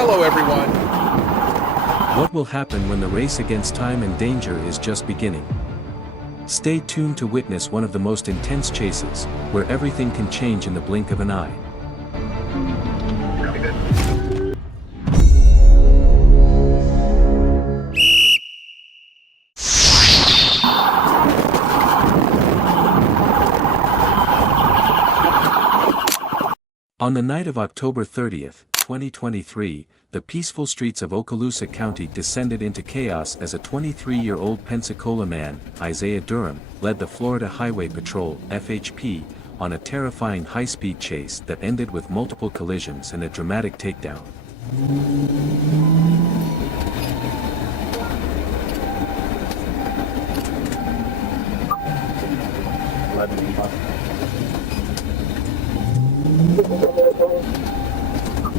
Hello everyone. What will happen when the race against time and danger is just beginning? Stay tuned to witness one of the most intense chases, where everything can change in the blink of an eye. On the night of October 30th, 2023, the peaceful streets of Okaloosa County descended into chaos as a 23-year-old Pensacola man, Isaiah Durham, led the Florida Highway Patrol (FHP) on a terrifying high-speed chase that ended with multiple collisions and a dramatic takedown.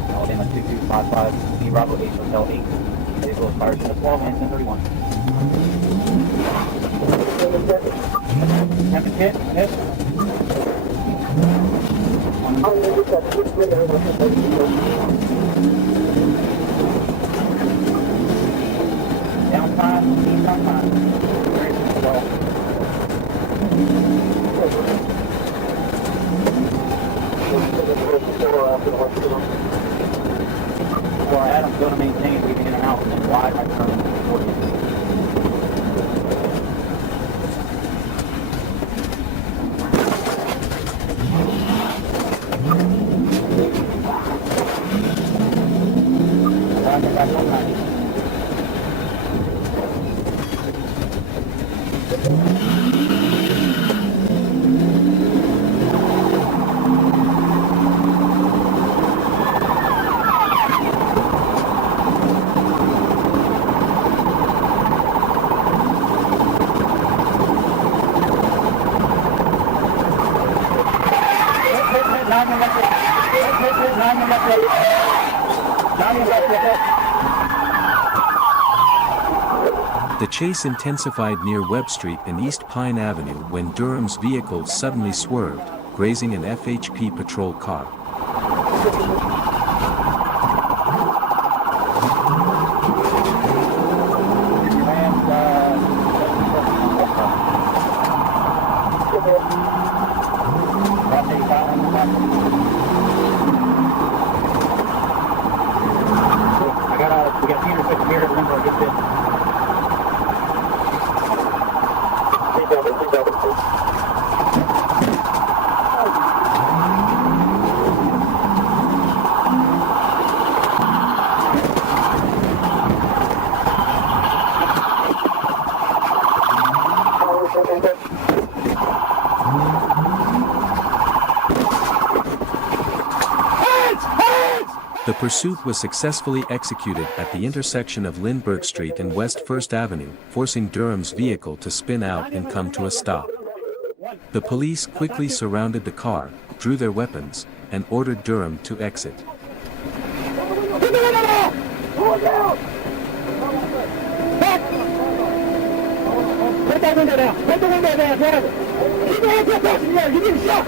Alabama 2255, B Bravo 8 Hotel 8. Vehicle fires to 12 and 1031. Happy hit, hit. Down time, down time. Very well. Well, Adam's going to maintain leaving in and out, and then wide right turn toward you. Back 190. The chase intensified near Webb Street and East Pine Avenue when Durham's vehicle suddenly swerved, grazing an FHP patrol car. We got Peter Fish here at Limbo. Get this. The pursuit was successfully executed at the intersection of Lindbergh Street and West 1st Avenue, forcing Durham's vehicle to spin out and come to a stop. The police quickly surrounded the car, drew their weapons, and ordered Durham to exit. Put that window down! Put the window down! Whatever! Keep your hands up, passenger! You need a shot!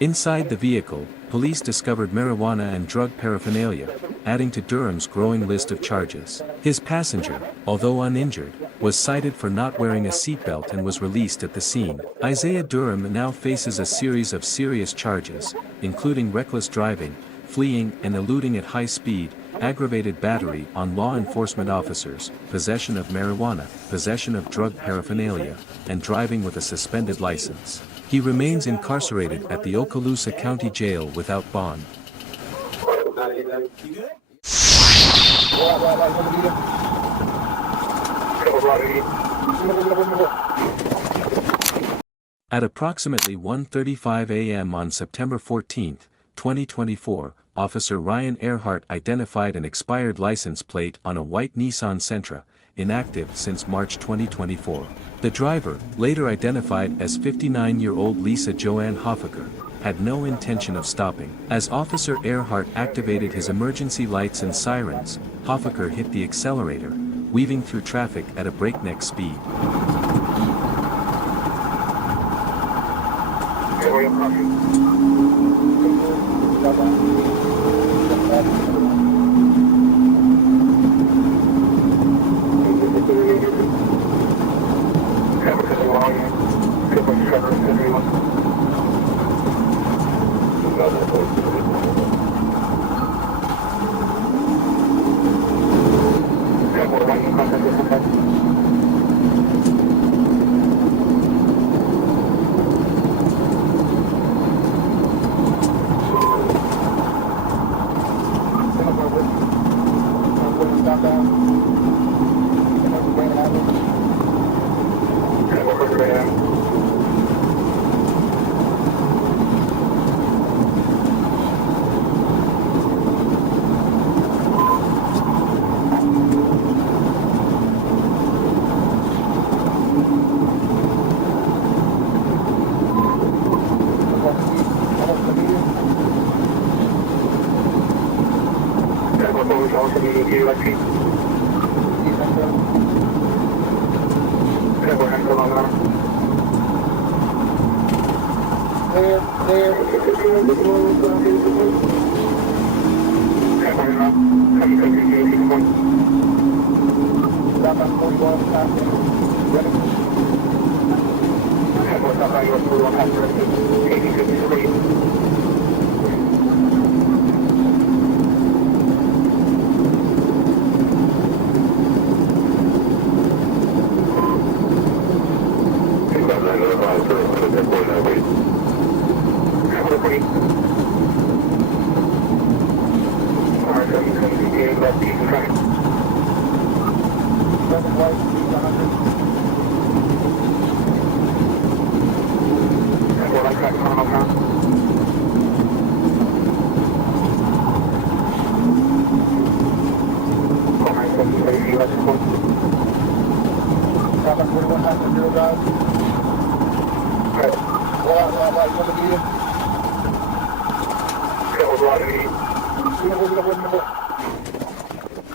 Inside the vehicle, police discovered marijuana and drug paraphernalia, adding to Durham's growing list of charges. His passenger, although uninjured, was cited for not wearing a seatbelt and was released at the scene. Isaiah Durham now faces a series of serious charges, including reckless driving, fleeing and eluding at high speed, aggravated battery on law enforcement officers, possession of marijuana, possession of drug paraphernalia, and driving with a suspended license. He remains incarcerated at the Okaloosa County Jail without bond. At approximately 1:35 a.m. on September 14, 2024, Officer Ryan Earhart identified an expired license plate on a white Nissan Sentra, inactive since March 2024. The driver, later identified as 59-year-old Lisa Joanne Hoffaker, had no intention of stopping. As Officer Earhart activated his emergency lights and sirens, Hoffaker hit the accelerator, weaving through traffic at a breakneck speed.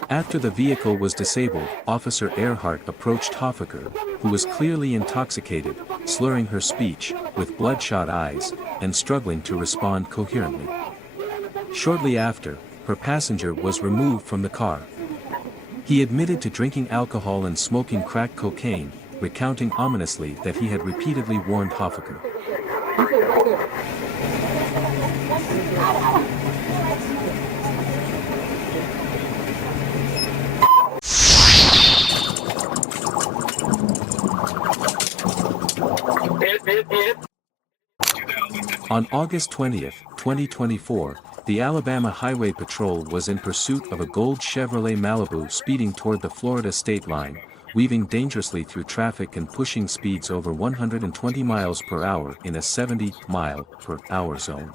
After the vehicle was disabled, Officer Earhart approached Hoffaker, who was clearly intoxicated, slurring her speech, with bloodshot eyes, and struggling to respond coherently. Shortly after, her passenger was removed from the car. He admitted to drinking alcohol and smoking crack cocaine, recounting ominously that he had repeatedly warned Hoffaker. On August 20, 2024, the Alabama Highway Patrol was in pursuit of a gold Chevrolet Malibu speeding toward the Florida state line, weaving dangerously through traffic and pushing speeds over 120 miles per hour in a 70-mile-per-hour zone.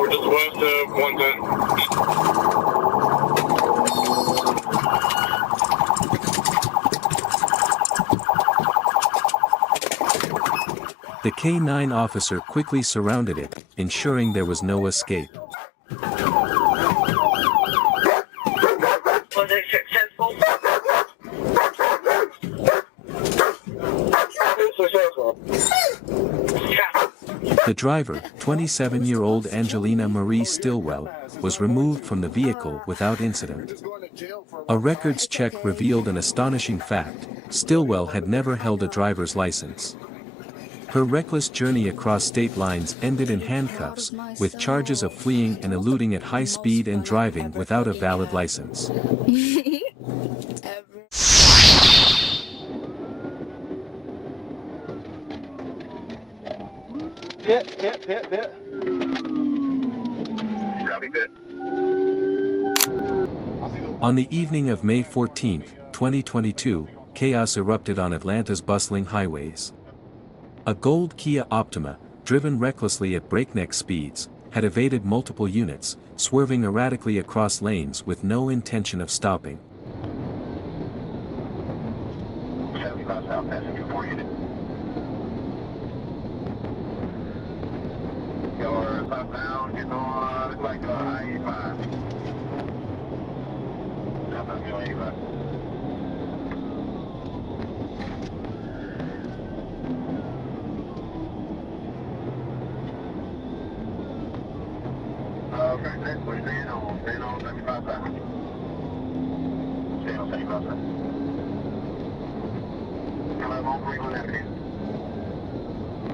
We're just west of 110. K-9 officer quickly surrounded it, ensuring there was no escape. Was it successful? Successful. The driver, 27-year-old Angelina Marie Stillwell, was removed from the vehicle without incident. A records check revealed an astonishing fact: Stillwell had never held a driver's license. Her reckless journey across state lines ended in handcuffs, with charges of fleeing and eluding at high speed and driving without a valid license. Pit. Copy, good. On the evening of May 14, 2022, chaos erupted on Atlanta's bustling highways. A gold Kia Optima, driven recklessly at breakneck speeds, had evaded multiple units, swerving erratically across lanes with no intention of stopping. 75 south, passenger 4 unit. Your southbound, getting on, looks like I-85. Southbound, going 85. Okay, next, we're staying on 75 south. Staying on 75 south. Come on Cleveland Avenue.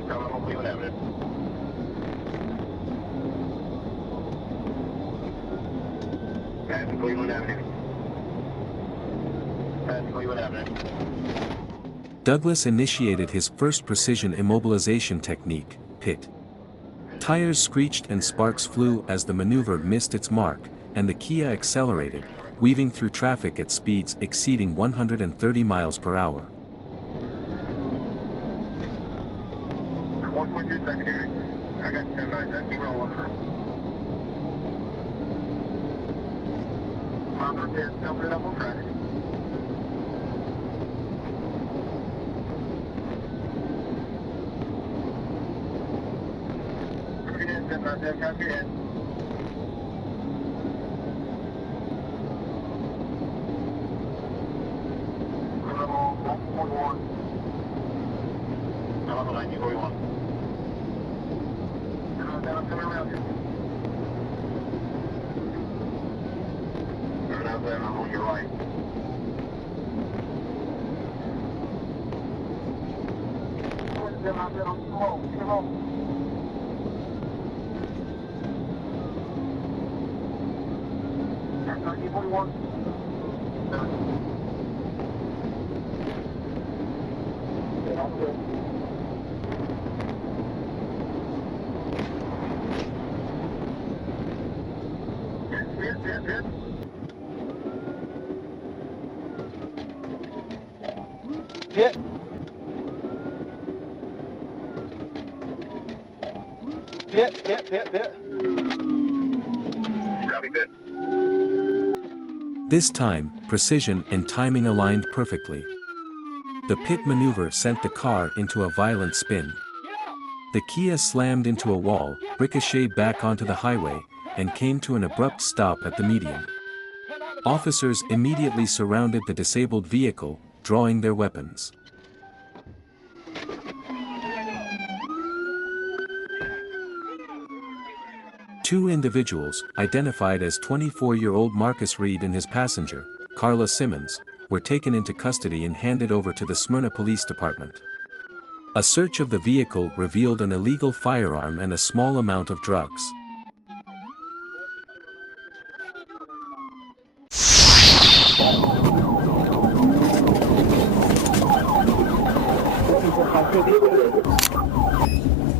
Come on Cleveland Avenue. Pass Cleveland Avenue. Pass Cleveland Avenue. Douglas initiated his first precision immobilization technique, PIT. Tires screeched and sparks flew as the maneuver missed its mark, and the Kia accelerated, weaving through traffic at speeds exceeding 130 miles per hour. 1.2 secondary. I got 10-9, 0 over. Mother is still it up on track. Copy in, 10-9, copy in. I'm on the 1941. I'm coming around here. Coming out there, I'm on your right. Come on. 1941. Pit. Copy, good. This time, precision and timing aligned perfectly. The pit maneuver sent the car into a violent spin. The Kia slammed into a wall, ricocheted back onto the highway, and came to an abrupt stop at the median. Officers immediately surrounded the disabled vehicle, drawing their weapons. Two individuals, identified as 24-year-old Marcus Reed and his passenger, Carla Simmons, were taken into custody and handed over to the Smyrna Police Department. A search of the vehicle revealed an illegal firearm and a small amount of drugs.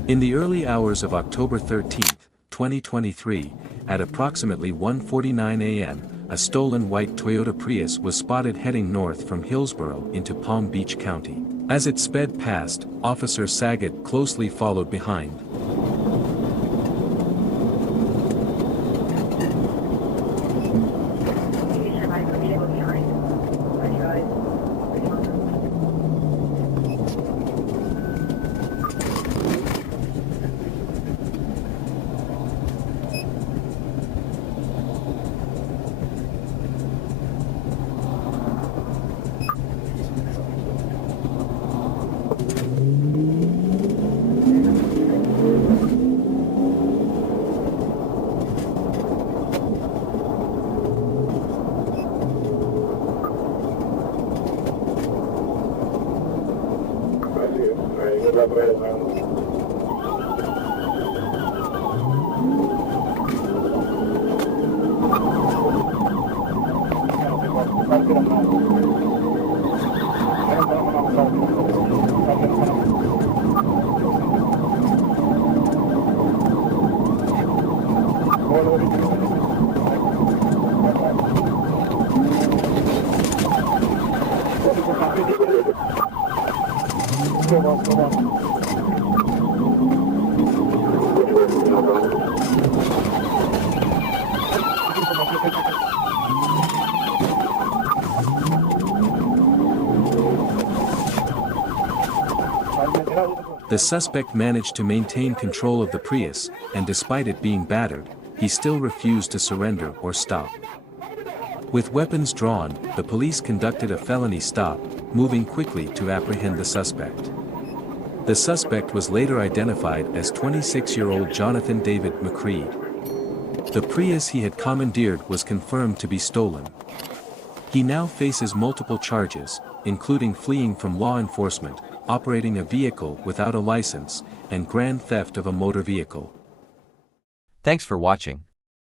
In the early hours of October 13, 2023, at approximately 1:49 a.m., a stolen white Toyota Prius was spotted heading north from Hillsborough into Palm Beach County. As it sped past, Officer Saget closely followed behind. The suspect managed to maintain control of the Prius, and despite it being battered, he still refused to surrender or stop. With weapons drawn, the police conducted a felony stop, moving quickly to apprehend the suspect. The suspect was later identified as 26-year-old Jonathan David McCreed. The Prius he had commandeered was confirmed to be stolen. He now faces multiple charges, including fleeing from law enforcement, operating a vehicle without a license, and grand theft of a motor vehicle. Thanks for watching.